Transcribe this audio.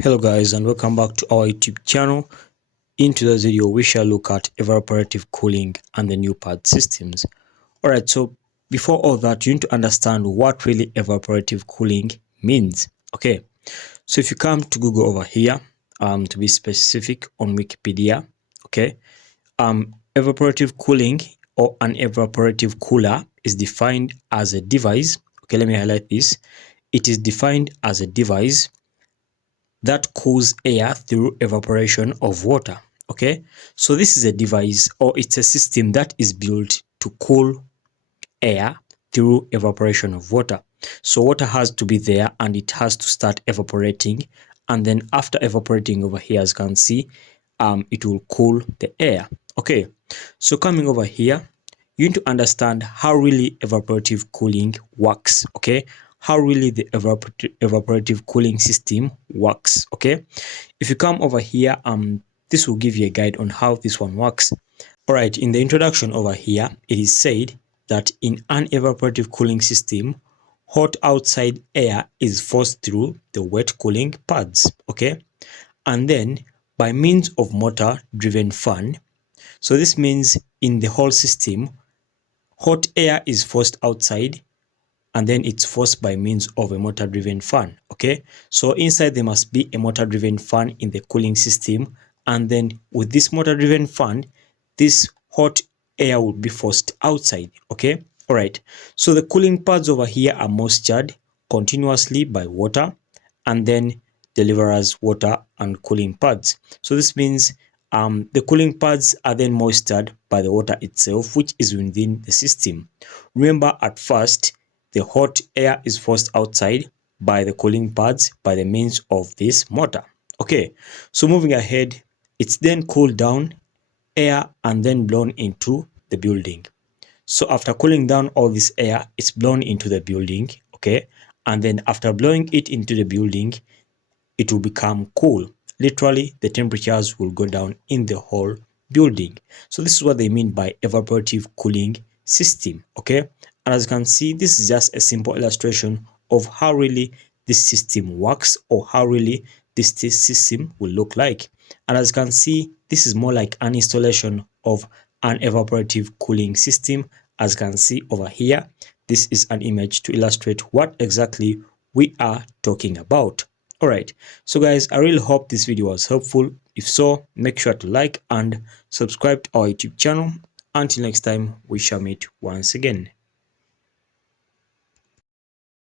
Hello guys, and welcome back to our YouTube channel. In today's video we shall look at evaporative cooling and the new pad systems. Alright, so before all that, you need to understand what really evaporative cooling means. Okay, so if you come to Google over here, to be specific, on Wikipedia, okay, evaporative cooling or an evaporative cooler is defined as a device. Okay, let me highlight this. It is defined as a device that cools air through evaporation of water. Okay, so this is a device, or it's a system that is built to cool air through evaporation of water. So water has to be there and it has to start evaporating, and then after evaporating over here, as you can see, it will cool the air. Okay, so coming over here, you need to understand how really evaporative cooling works. Okay, how really the evaporative cooling system works. Okay, if you come over here, this will give you a guide on how this one works. All right, in the introduction over here, it is said that in an evaporative cooling system, hot outside air is forced through the wet cooling pads. Okay, and then by means of motor driven fan. So this means in the whole system, hot air is forced outside, and then it's forced by means of a motor driven fan. Okay, so inside there must be a motor driven fan in the cooling system, and then with this motor driven fan, this hot air will be forced outside. Okay, all right, so the cooling pads over here are moistured continuously by water, and then delivers water and cooling pads. So this means the cooling pads are then moistured by the water itself, which is within the system. Remember, at first the hot air is forced outside by the cooling pads by the means of this motor. Okay, so moving ahead, it's then cooled down air and then blown into the building. So after cooling down all this air, it's blown into the building. Okay, and then after blowing it into the building, it will become cool. Literally, the temperatures will go down in the whole building. So this is what they mean by evaporative cooling system. Okay, and as you can see, this is just a simple illustration of how really this system works, or how really this system will look like. And as you can see, this is more like an installation of an evaporative cooling system. As you can see over here, this is an image to illustrate what exactly we are talking about. Alright, so guys, I really hope this video was helpful. If so, make sure to like and subscribe to our YouTube channel. Until next time, we shall meet once again.